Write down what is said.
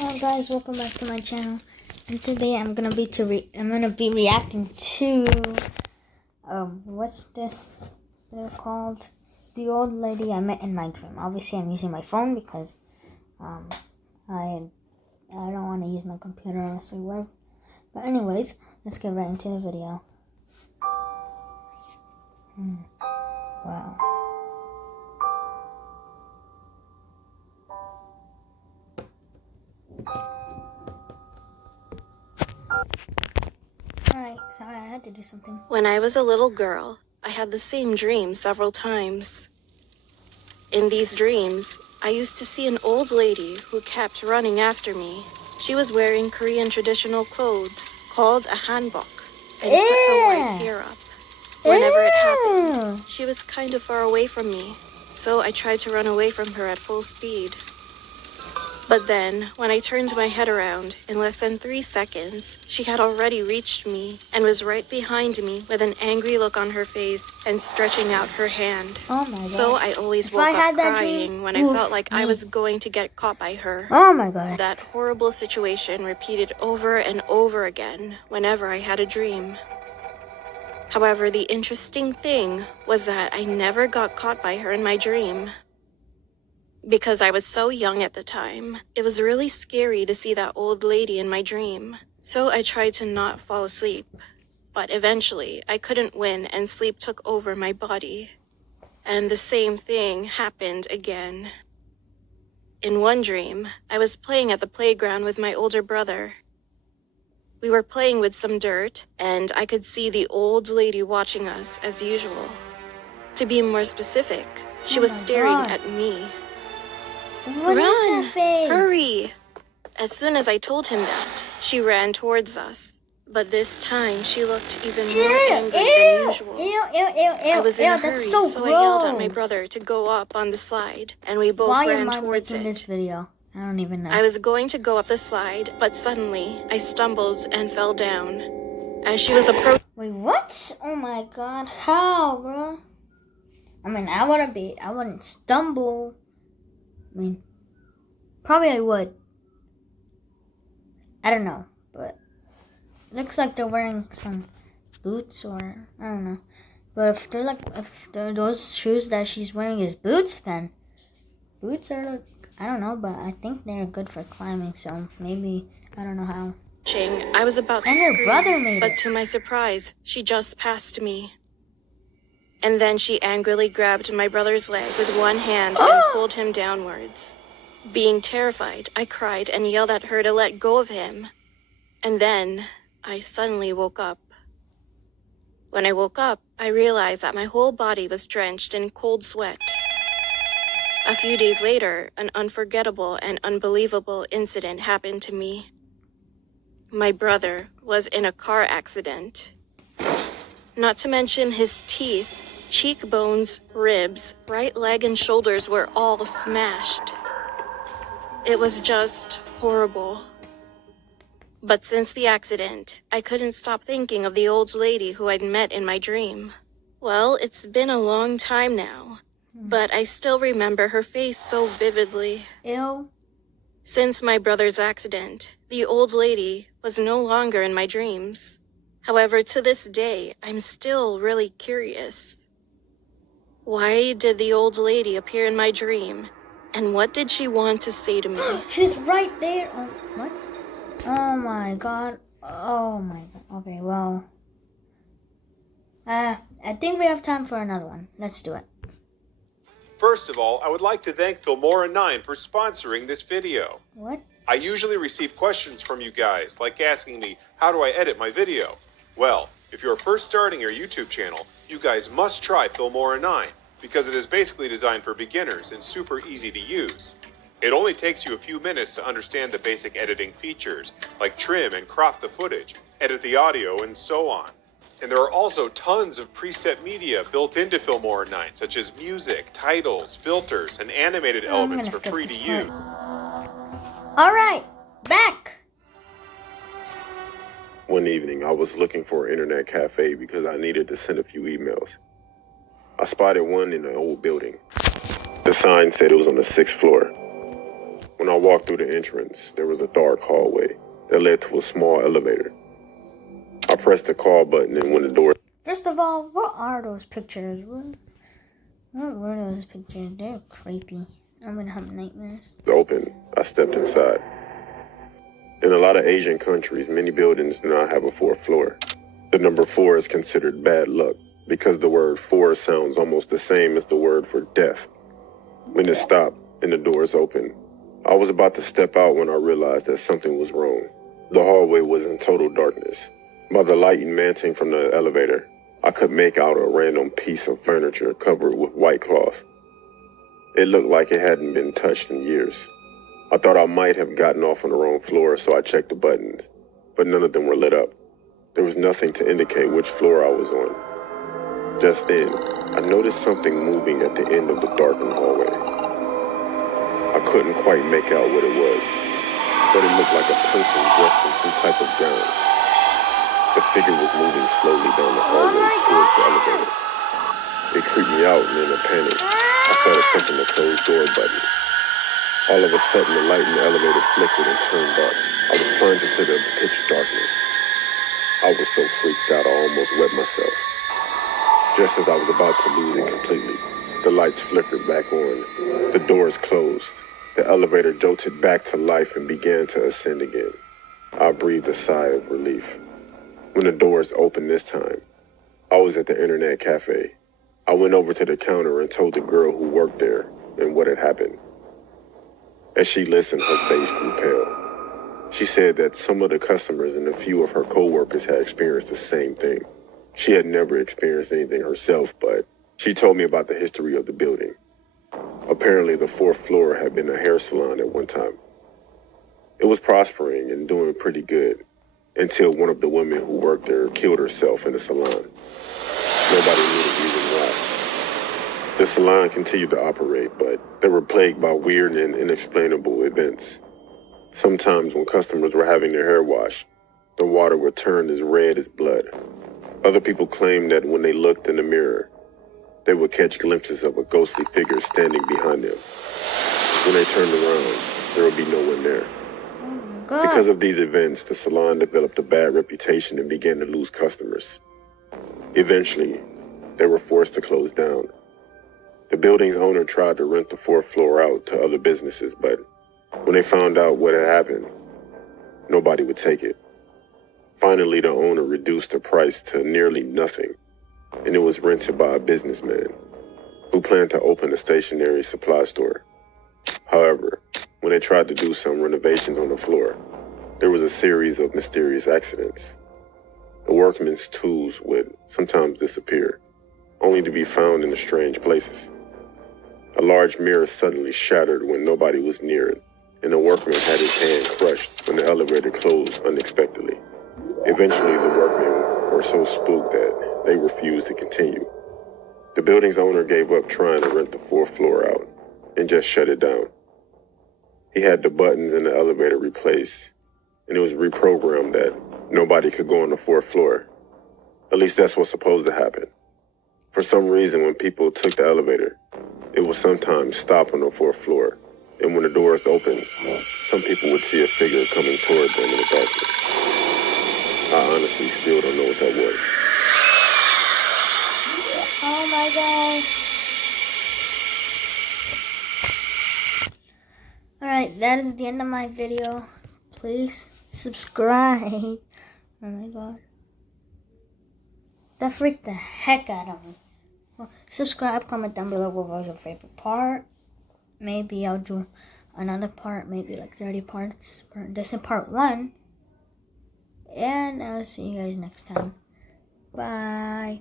Hello guys, welcome back to my channel. And today I'm gonna be reacting to what's this called? The Old Lady I Met in My Dream. Obviously I'm using my phone because I don't want to use my computer honestly. Whatever. But anyways, let's get right into the video. Wow. Alright, sorry, I had to do something. When I was a little girl, I had the same dream several times. In these dreams, I used to see an old lady who kept running after me. She was wearing Korean traditional clothes called a hanbok and put her white hair up. Whenever it happened, she was kind of far away from me, so I tried to run away from her at full speed. But then, when I turned my head around, in less than 3 seconds, she had already reached me and was right behind me with an angry look on her face and stretching out her hand. Oh my god. So I always woke up crying when I felt like I was going to get caught by her. Oh my god. That horrible situation repeated over and over again whenever I had a dream. However, the interesting thing was that I never got caught by her in my dream. Because I was so young at the time, it was really scary to see that old lady in my dream. So I tried to not fall asleep. But eventually, I couldn't win and sleep took over my body. And the same thing happened again. In one dream, I was playing at the playground with my older brother. We were playing with some dirt, and I could see the old lady watching us as usual. To be more specific, she was staring at me. What Run! Is that face? Hurry! As soon as I told him that, she ran towards us. But this time, she looked even more angry than usual. I was in a hurry, so I yelled at my brother to go up on the slide, and we both ran towards it. This video? I don't even know. I was going to go up the slide, but suddenly, I stumbled and fell down. As she was approaching... Wait, what? Oh my god, how, bro? I mean, I wouldn't stumble. I mean, probably I would. I don't know, but it looks like they're wearing some boots or I don't know. But if they're those shoes that she's wearing is boots, then boots are like, I don't know, but I think they're good for climbing. So maybe I don't know how. I was about to scream, her brother made but it. To my surprise, she just passed me. And then she angrily grabbed my brother's leg with one hand and pulled him downwards. Being terrified, I cried and yelled at her to let go of him. And then, I suddenly woke up. When I woke up, I realized that my whole body was drenched in cold sweat. A few days later, an unforgettable and unbelievable incident happened to me. My brother was in a car accident. Not to mention his teeth, cheekbones, ribs, right leg and shoulders were all smashed. It was just horrible. But since the accident, I couldn't stop thinking of the old lady who I'd met in my dream. Well, it's been a long time now, but I still remember her face so vividly. Ew. Since my brother's accident, the old lady was no longer in my dreams. However, to this day, I'm still really curious. Why did the old lady appear in my dream? And what did she want to say to me? She's right there. Oh, what? Oh my god. Oh my god. Okay, well. I think we have time for another one. Let's do it. First of all, I would like to thank Filmora9 for sponsoring this video. What? I usually receive questions from you guys, like asking me, how do I edit my video? Well, if you're first starting your YouTube channel, you guys must try Filmora9 because it is basically designed for beginners and super easy to use. It only takes you a few minutes to understand the basic editing features, like trim and crop the footage, edit the audio, and so on. And there are also tons of preset media built into Filmora9, such as music, titles, filters, and animated elements for free to use. Alright, back! One evening, I was looking for an internet cafe because I needed to send a few emails. I spotted one in an old building. The sign said it was on the 6th floor. When I walked through the entrance, there was a dark hallway that led to a small elevator. I pressed the call button, and when the door First of all, what are those pictures? What were those pictures? They're creepy. I'm gonna have nightmares. opened, I stepped inside. In a lot of Asian countries, many buildings do not have a fourth floor. The number 4 is considered bad luck because the word 4 sounds almost the same as the word for death. When it stopped and the doors opened, I was about to step out when I realized that something was wrong. The hallway was in total darkness. By the light emanting from the elevator, I could make out a random piece of furniture covered with white cloth. It looked like it hadn't been touched in years. I thought I might have gotten off on the wrong floor, so I checked the buttons, but none of them were lit up. There was nothing to indicate which floor I was on. Just then, I noticed something moving at the end of the darkened hallway. I couldn't quite make out what it was, but it looked like a person dressed in some type of gown. The figure was moving slowly down the hallway towards the elevator. It creeped me out, and in a panic, I started pressing the closed door button. All of a sudden, the light in the elevator flickered and turned dark. I was plunged into the pitch darkness. I was so freaked out, I almost wet myself. Just as I was about to lose it completely, the lights flickered back on. The doors closed. The elevator jolted back to life and began to ascend again. I breathed a sigh of relief. When the doors opened this time, I was at the internet cafe. I went over to the counter and told the girl who worked there and what had happened. As she listened, her face grew pale. She said that some of the customers and a few of her coworkers had experienced the same thing. She had never experienced anything herself, but she told me about the history of the building. Apparently, the 4th floor had been a hair salon at one time. It was prospering and doing pretty good until one of the women who worked there killed herself in the salon. Nobody knew the reason why. The salon continued to operate, but they were plagued by weird and inexplainable events. Sometimes when customers were having their hair washed, the water would turn as red as blood. Other people claimed that when they looked in the mirror, they would catch glimpses of a ghostly figure standing behind them. When they turned around, there would be no one there. God. Because of these events, the salon developed a bad reputation and began to lose customers. Eventually, they were forced to close down. The building's owner tried to rent the 4th floor out to other businesses, but when they found out what had happened, nobody would take it. Finally, the owner reduced the price to nearly nothing, and it was rented by a businessman who planned to open a stationery supply store. However, when they tried to do some renovations on the floor, there was a series of mysterious accidents. The workmen's tools would sometimes disappear, only to be found in strange places. A large mirror suddenly shattered when nobody was near it, and the workman had his hand crushed when the elevator closed unexpectedly. Eventually, the workmen were so spooked that they refused to continue. The building's owner gave up trying to rent the 4th floor out and just shut it down. He had the buttons in the elevator replaced, and it was reprogrammed that nobody could go on the 4th floor. At least that's what's supposed to happen. For some reason, when people took the elevator, it would sometimes stop on the 4th floor, and when the doors opened, some people would see a figure coming toward them in the darkness. I honestly still don't know what that was. Oh my god. Alright, that is the end of my video. Please subscribe. Oh my god. That freaked the heck out of me. Well, subscribe, comment down below what was your favorite part. Maybe I'll do another part, maybe like 30 parts. This is part 1. And I'll see you guys next time. Bye.